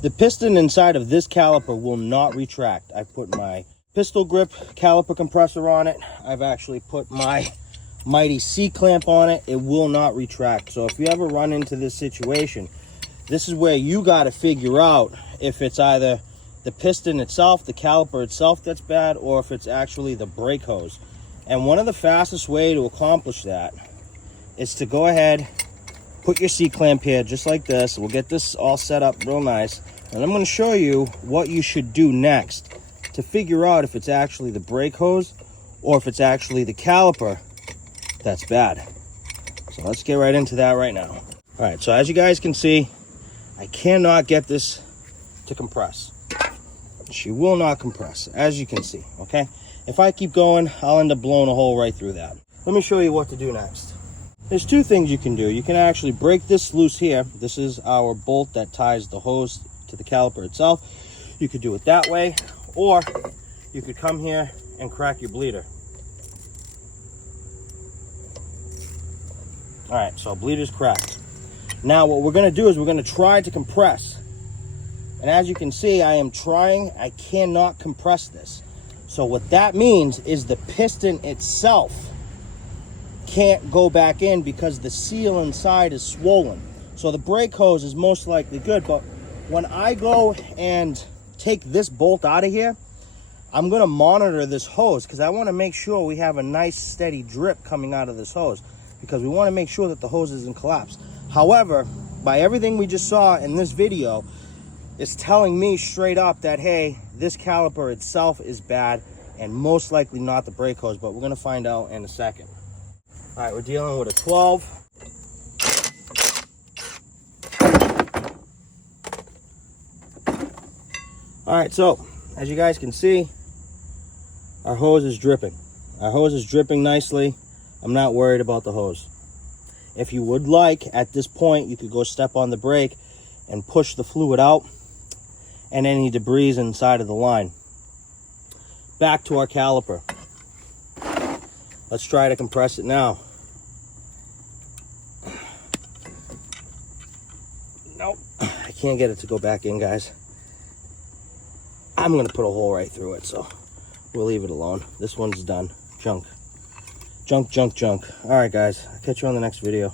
The piston inside of this caliper will not retract. I put my pistol grip caliper compressor on it. I've actually put my Mighty C-clamp on it. It will not retract. So if you ever run into this situation, this is where you got to figure out if it's either the piston itself, the caliper itself that's bad, or if it's actually the brake hose. And one of the fastest way to accomplish that is to go ahead, put your C-clamp here just like this. We'll get this all set up real nice. And I'm going to show you what you should do next to figure out if it's actually the brake hose or if it's actually the caliper that's bad. So let's get right into that right now. All right, so as you guys can see, I cannot get this to compress. She will not compress, as you can see, okay? If I keep going, I'll end up blowing a hole right through that. Let me show you what to do next. There's two things you can do. You can actually break this loose here. This is our bolt that ties the hose to the caliper itself. You could do it that way, or you could come here and crack your bleeder. All right, so bleeder's cracked. Now what we're gonna do is we're gonna try to compress. And as you can see, I am trying, I cannot compress this. So what that means is the piston itself can't go back in because the seal inside is swollen. So the brake hose is most likely good, but when I go and take this bolt out of here, I'm gonna monitor this hose because I wanna make sure we have a nice steady drip coming out of this hose, because we wanna make sure that the hose isn't collapsed. However, by everything we just saw in this video, it's telling me straight up that, hey, this caliper itself is bad and most likely not the brake hose, but we're gonna find out in a second. All right, we're dealing with a 12. All right, so as you guys can see, our hose is dripping. Our hose is dripping nicely. I'm not worried about the hose. If you would like, at this point, you could go step on the brake and push the fluid out and any debris inside of the line. Back to our caliper. Let's try to compress it now. Nope, I can't get it to go back in, guys. I'm gonna put a hole right through it, so we'll leave it alone. This one's done. Junk. Junk, junk, junk. All right, guys, I'll catch you on the next video.